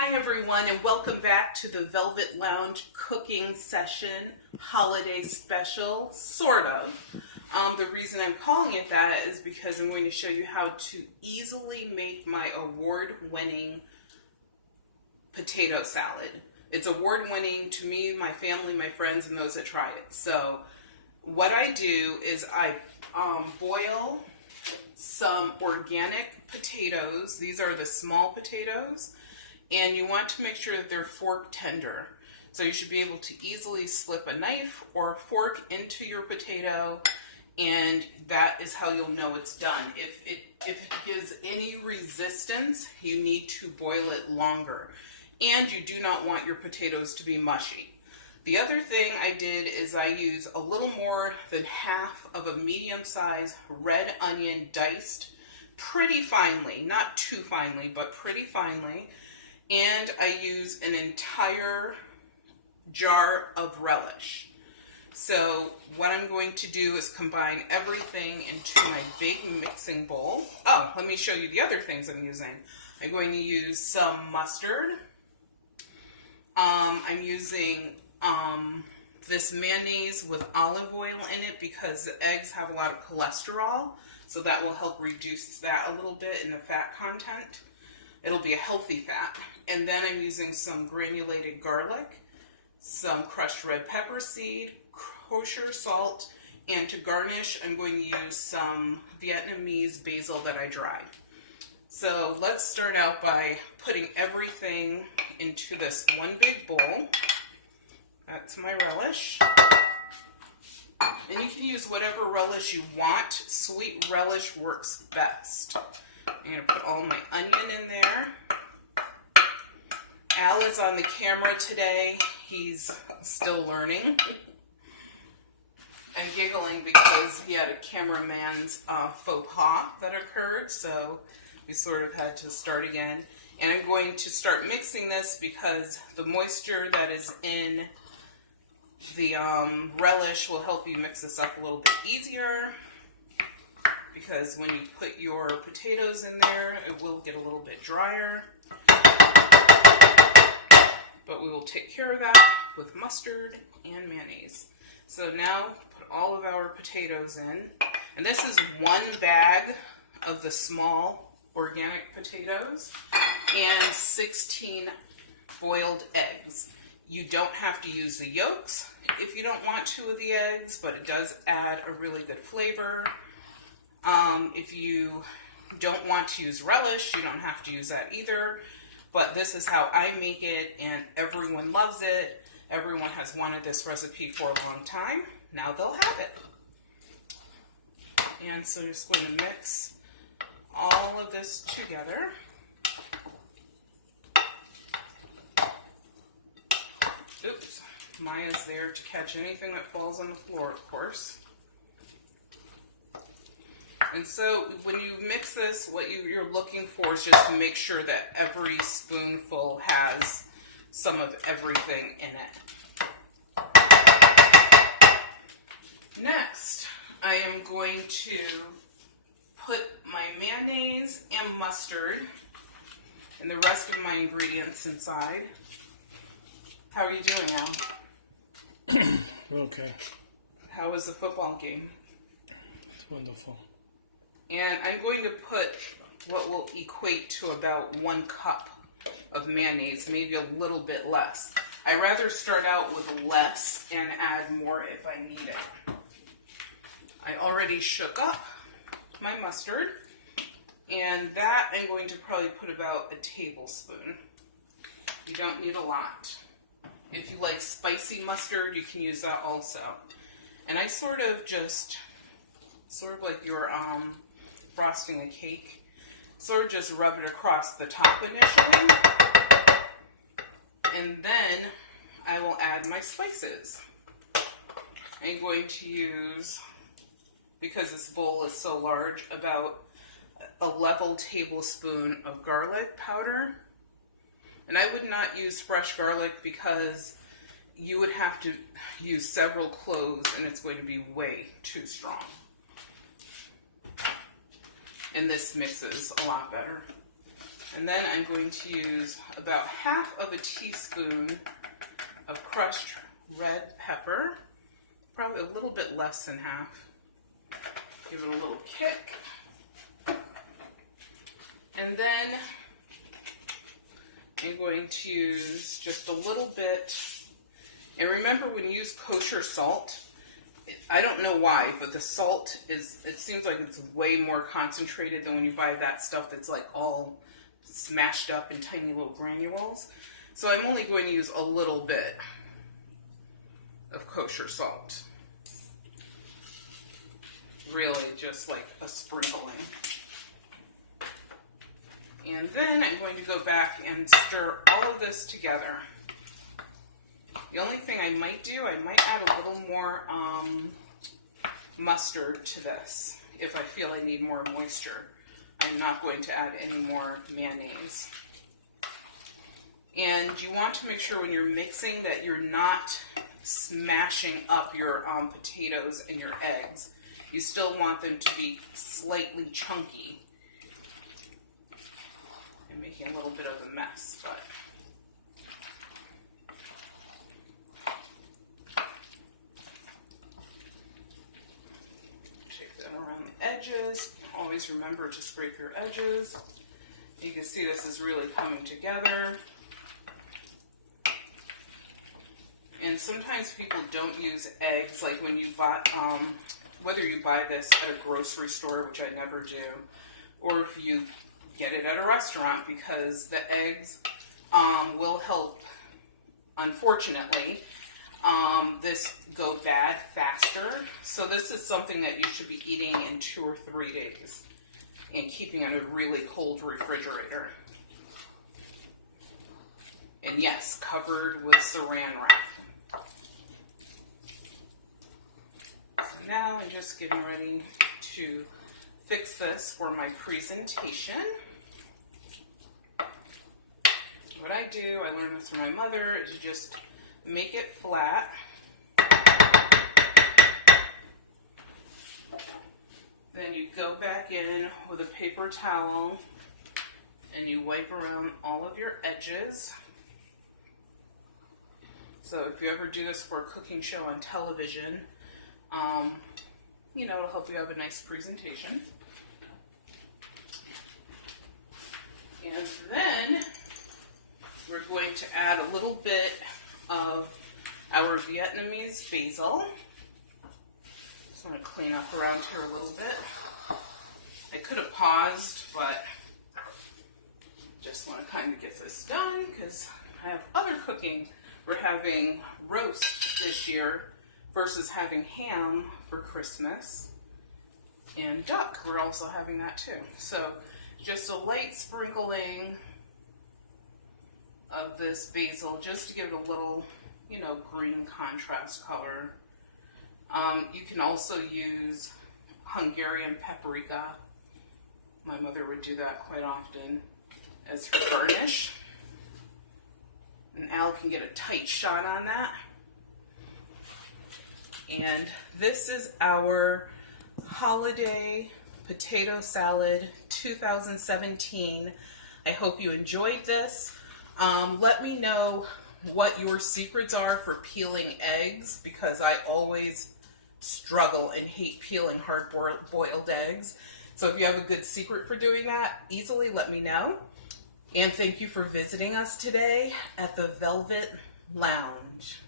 Hi everyone, and welcome back to the Velvet Lounge cooking session holiday special, sort of. The reason I'm calling it that is because I'm going to show you how to easily make my award-winning potato salad. It's award-winning to me, my family, my friends, and those that try it. So what I do is I boil some organic potatoes. These are the small potatoes. And you want to make sure that they're fork tender. So you should be able to easily slip a knife or a fork into your potato, and that is how you'll know it's done. If it gives any resistance, you need to boil it longer. And you do not want your potatoes to be mushy. The other thing I did is I use a little more than half of a medium-sized red onion diced pretty finely, not too finely, but pretty finely. And I use an entire jar of relish. So what I'm going to do is combine everything into my big mixing bowl. Oh, let me show you the other things I'm using. I'm going to use some mustard. I'm using this mayonnaise with olive oil in it because the eggs have a lot of cholesterol. So that will help reduce that a little bit in the fat content. It'll be a healthy fat. And then I'm using some granulated garlic, some crushed red pepper seed, kosher salt, and to garnish, I'm going to use some Vietnamese basil that I dried. So let's start out by putting everything into this one big bowl. That's my relish. And you can use whatever relish you want. Sweet relish works best. I'm going to put all my onion in there. Al is on the camera today. He's still learning. I'm giggling because he had a cameraman's faux pas that occurred, so we sort of had to start again. And I'm going to start mixing this because the moisture that is in the relish will help you mix this up a little bit easier. Because when you put your potatoes in there, it will get a little bit drier. But we will take care of that with mustard and mayonnaise. So now put all of our potatoes in. And this is one bag of the small organic potatoes and 16 boiled eggs. You don't have to use the yolks if you don't want to with the eggs, but it does add a really good flavor. If you don't want to use relish, you don't have to use that either. But this is how I make it, and everyone loves it. Everyone has wanted this recipe for a long time. Now they'll have it. And so you're just going to mix all of this together. Oops, Maya's there to catch anything that falls on the floor, of course. And so when you mix this, what you're looking for is just to make sure that every spoonful has some of everything in it. Next, I am going to put my mayonnaise and mustard and the rest of my ingredients inside. How are you doing, Al? Okay. How was the football game? It's wonderful. And I'm going to put what will equate to about 1 cup of mayonnaise, maybe a little bit less. I'd rather start out with less and add more if I need it. I already shook up my mustard, and that I'm going to probably put about a tablespoon. You don't need a lot. If you like spicy mustard, you can use that also. And I sort of like your frosting a cake, sort of just rub it across the top initially, and then I will add my spices. I'm going to use, because this bowl is so large, about a level tablespoon of garlic powder. And I would not use fresh garlic because you would have to use several cloves and it's going to be way too strong. And this mixes a lot better. And then I'm going to use about half of a teaspoon of crushed red pepper, probably a little bit less than half. Give it a little kick. And then I'm going to use just a little bit. And remember, when you use kosher salt, I don't know why, but the salt it seems like it's way more concentrated than when you buy that stuff that's like all smashed up in tiny little granules. So I'm only going to use a little bit of kosher salt. Really just like a sprinkling. And then I'm going to go back and stir all of this together. The only thing I might do, I might add a little more mustard to this if I feel I need more moisture. I'm not going to add any more mayonnaise. And you want to make sure when you're mixing that you're not smashing up your potatoes and your eggs. You still want them to be slightly chunky. I'm making a little bit of a mess, but take that around the edges. Always remember to scrape your edges. You can see this is really coming together. And sometimes people don't use eggs, like when you buy, whether you buy this at a grocery store, which I never do, or if you get it at a restaurant, because the eggs will help, unfortunately, this go bad faster. So this is something that you should be eating in 2 or 3 days and keeping in a really cold refrigerator. And yes, covered with saran wrap. So now I'm just getting ready to fix this for my presentation. What I do, I learned this from my mother, is you just make it flat. Then you go back in with a paper towel and you wipe around all of your edges. So if you ever do this for a cooking show on television, it'll help you have a nice presentation. And then we're going to add a little bit of our Vietnamese basil. Just want to clean up around here a little bit. I could have paused, but just want to kind of get this done because I have other cooking. We're having roast this year versus having ham for Christmas. And duck, we're also having that too. So just a light sprinkling of this basil just to give it a little, green contrast color. You can also use Hungarian paprika. My mother would do that quite often as her garnish. And Al can get a tight shot on that. And this is our holiday potato salad 2017. I hope you enjoyed this. Let me know what your secrets are for peeling eggs, because I always struggle and hate peeling hard-boiled eggs. So if you have a good secret for doing that, easily let me know. And thank you for visiting us today at the Velvet Lounge.